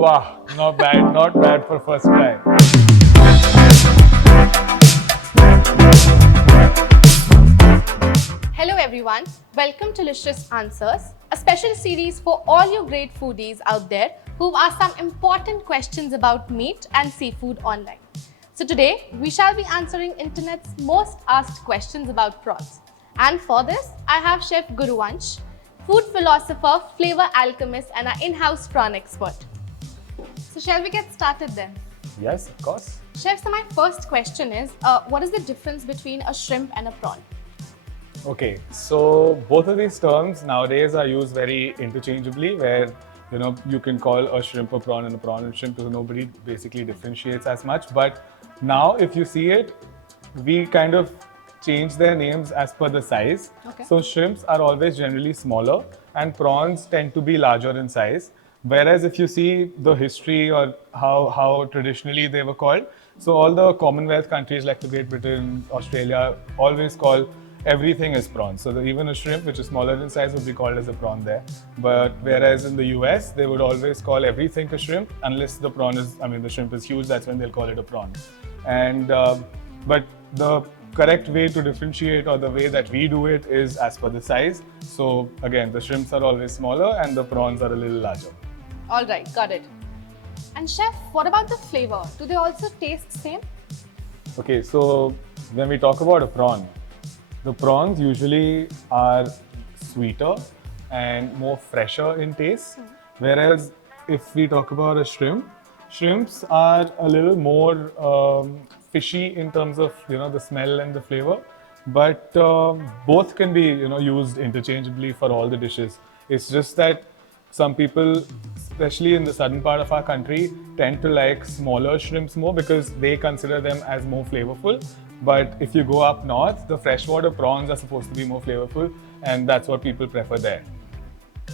Wow, not bad for first try. Hello everyone, welcome to Licious Answers, a special series for all you great foodies out there who've asked some important questions about meat and seafood online. So today, we shall be answering internet's most asked questions about prawns. And for this, I have Chef Guruvansh, food philosopher, flavor alchemist and our in-house prawn expert. So shall we get started then? Yes, of course. Chef, so my first question is, what is the difference between a shrimp and a prawn? Okay, so both of these terms nowadays are used very interchangeably, where you can call a shrimp a prawn and a prawn and shrimp, because nobody basically differentiates as much. But now, if you see it, we kind of change their names as per the size. Okay. So shrimps are always generally smaller, and prawns tend to be larger in size. Whereas if you see the history or how traditionally they were called, so all the Commonwealth countries like the Great Britain, Australia, always call everything is prawn. So even a shrimp, which is smaller in size, would be called as a prawn there. But whereas in the US, they would always call everything a shrimp, unless the the shrimp is huge, that's when they'll call it a prawn. And but the correct way to differentiate, or the way that we do it, is as per the size. So again, the shrimps are always smaller and the prawns are a little larger. All right, got it. And chef, what about the flavor? Do they also taste same? Okay, so when we talk about a prawn, the prawns usually are sweeter and more fresher in taste. Whereas if we talk about a shrimp, shrimps are a little more fishy in terms of the smell and the flavor. But both can be used interchangeably for all the dishes. It's just that some people, especially in the southern part of our country, tend to like smaller shrimps more because they consider them as more flavorful. But if you go up north, the freshwater prawns are supposed to be more flavorful, and that's what people prefer there.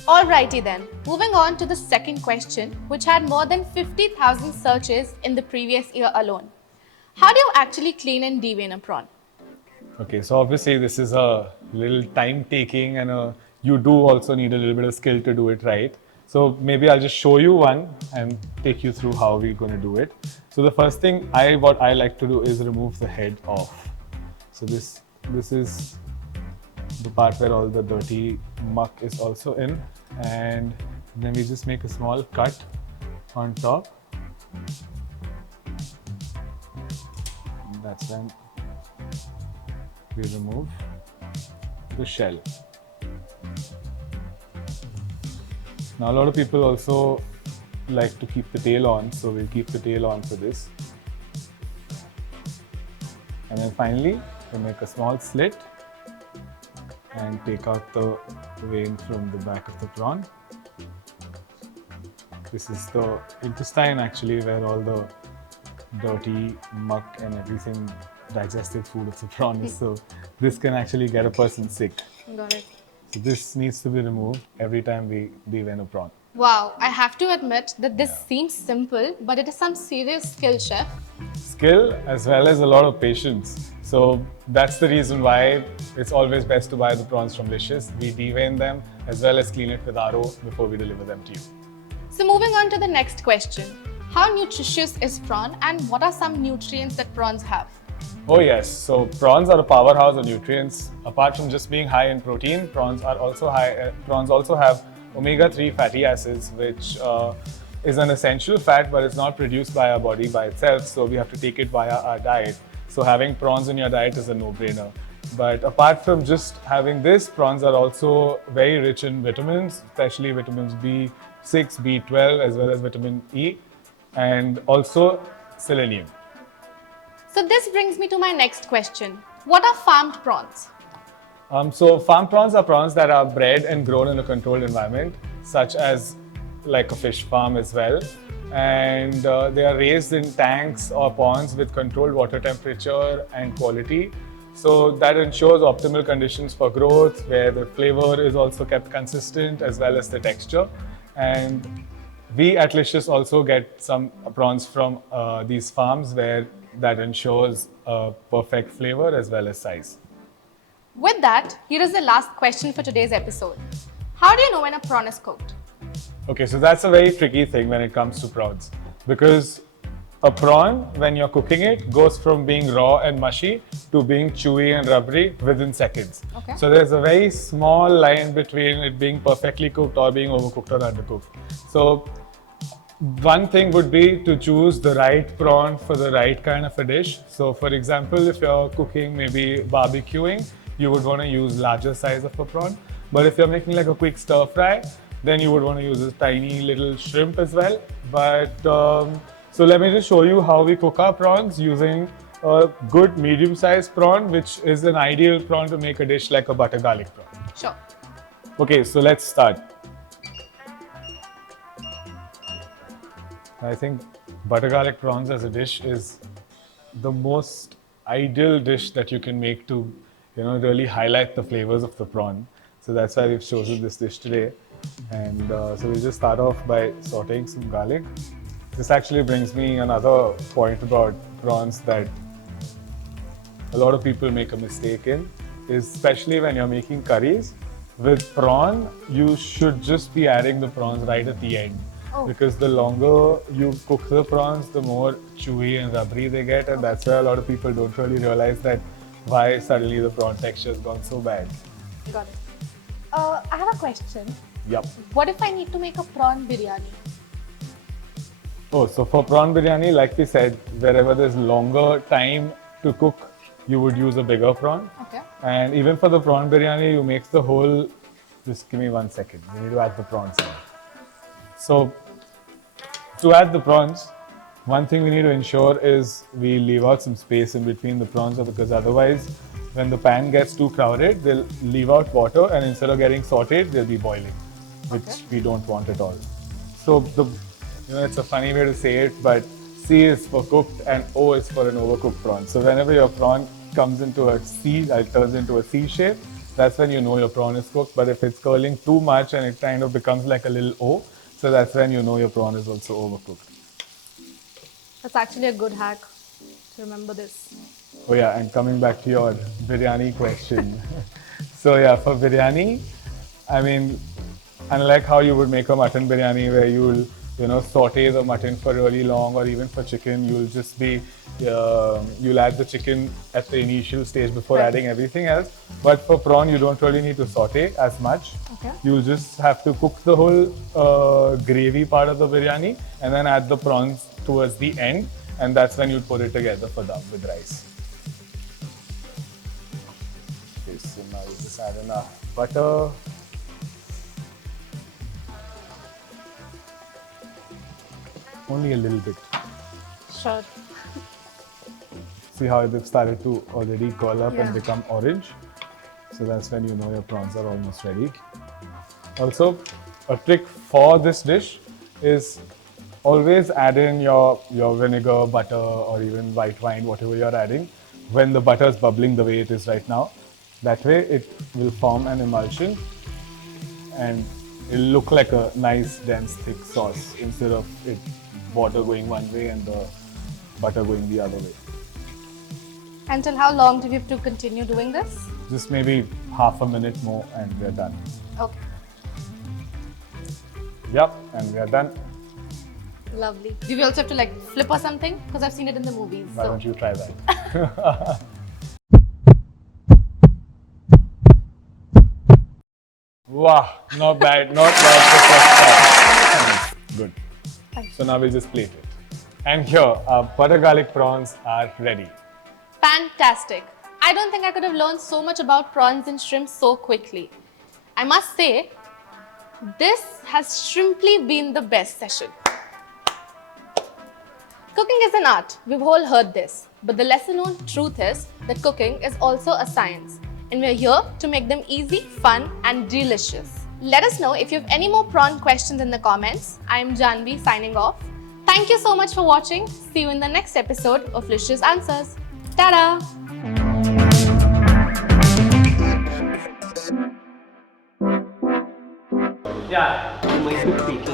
Alrighty then, moving on to the second question, which had more than 50,000 searches in the previous year alone. How do you actually clean and devein a prawn? Okay, so obviously this is a little time taking, and you do also need a little bit of skill to do it right. So maybe I'll just show you one and take you through how we're going to do it. So the first thing what I like to do is remove the head off. So this is the part where all the dirty muck is also in, and then we just make a small cut on top. And that's when we remove the shell. Now a lot of people also like to keep the tail on, so we'll keep the tail on for this. And then finally, we make a small slit and take out the vein from the back of the prawn. This is the intestine actually, where all the dirty muck and everything, digested food of the prawn is. So this can actually get a person sick. Got it. So this needs to be removed every time we devein a prawn. Wow, I have to admit that this seems simple, but it is some serious skill, chef. Skill as well as a lot of patience. So that's the reason why it's always best to buy the prawns from Licious. We devein them as well as clean it with RO before we deliver them to you. So moving on to the next question. How nutritious is prawn and what are some nutrients that prawns have? Oh yes, so prawns are a powerhouse of nutrients. Apart from just being high in protein, prawns also have omega-3 fatty acids, which is an essential fat, but it's not produced by our body by itself, so we have to take it via our diet. So having prawns in your diet is a no-brainer. But apart from just having this, prawns are also very rich in vitamins, especially vitamins B6, B12, as well as vitamin E, and also selenium. So this brings me to my next question. What are farmed prawns? So farm prawns are prawns that are bred and grown in a controlled environment, such as like a fish farm as well. And they are raised in tanks or ponds with controlled water temperature and quality. So that ensures optimal conditions for growth, where the flavor is also kept consistent as well as the texture. And we at Licious also get some prawns from these farms, where that ensures a perfect flavor as well as size. With that, here is the last question for today's episode. How do you know when a prawn is cooked? Okay, so that's a very tricky thing when it comes to prawns, because a prawn, when you're cooking it, goes from being raw and mushy to being chewy and rubbery within seconds. Okay. So there's a very small line between it being perfectly cooked or being overcooked or undercooked. So one thing would be to choose the right prawn for the right kind of a dish. So for example, if you're cooking maybe barbecuing, you would want to use larger size of a prawn. But if you're making like a quick stir fry, then you would want to use a tiny little shrimp as well. But so let me just show you how we cook our prawns using a good medium-sized prawn, which is an ideal prawn to make a dish like a butter garlic prawn. Sure. Okay, so let's start. I think butter garlic prawns as a dish is the most ideal dish that you can make to, really highlight the flavors of the prawn. So that's why we've chosen this dish today. And so we'll just start off by sauteing some garlic. This actually brings me another point about prawns that a lot of people make a mistake in, is especially when you're making curries. With prawn, you should just be adding the prawns right at the end. Oh. Because the longer you cook the prawns, the more chewy and rubbery they get, and that's why a lot of people don't really realize that why suddenly the prawn texture has gone so bad. Got it. I have a question. Yup. What if I need to make a prawn biryani? Oh, so for prawn biryani, like we said, wherever there's longer time to cook, you would use a bigger prawn. Okay. And even for the prawn biryani, you make the whole. Just give me 1 second. We need to add the prawns in. So, to add the prawns, one thing we need to ensure is we leave out some space in between the prawns, because otherwise, when the pan gets too crowded, they'll leave out water, and instead of getting sauteed, they'll be boiling, which we don't want at all. So, it's a funny way to say it, but C is for cooked and O is for an overcooked prawn. So, whenever your prawn comes into a C, turns into a C shape, that's when you know your prawn is cooked. But if it's curling too much and it kind of becomes like a little O, so that's when you know your prawn is also overcooked. That's actually a good hack to remember this. Oh yeah, and coming back to your biryani question. So yeah, for biryani, I mean, unlike how you would make a mutton biryani where you'll, saute the mutton for really long, or even for chicken, you'll just be, you'll add the chicken at the initial stage before adding everything else. But for prawn, you don't really need to saute as much. Okay. You'll just have to cook the whole gravy part of the biryani and then add the prawns towards the end, and that's when you put it together for dum with rice. Okay, so now you just add enough butter. Only a little bit. Sure. See how they've started to already curl up and Yeah. become orange? So that's when you know your prawns are almost ready. Also, a trick for this dish is always add in your vinegar, butter, or even white wine, whatever you're adding, when the butter is bubbling the way it is right now. That way it will form an emulsion and it'll look like a nice, dense, thick sauce instead of it water going one way and the butter going the other way. Until how long do we have to continue doing this? Just maybe half a minute more and we're done. Okay. Yep, and we're done. Lovely. Do we also have to flip or something? Because I've seen it in the movies. Why don't you try that? Wow, not bad, not bad for first time. Good. So now we'll just plate it. And here, our butter garlic prawns are ready. Fantastic. I don't think I could have learned so much about prawns and shrimp so quickly. I must say, this has simply been the best session. Cooking is an art. We've all heard this. But the lesser known truth is that cooking is also a science. And we're here to make them easy, fun, and delicious. Let us know if you have any more prawn questions in the comments. I am Janvi signing off. Thank you so much for watching. See you in the next episode of Licious Answers. Ta-da! Yeah, you might be speaking.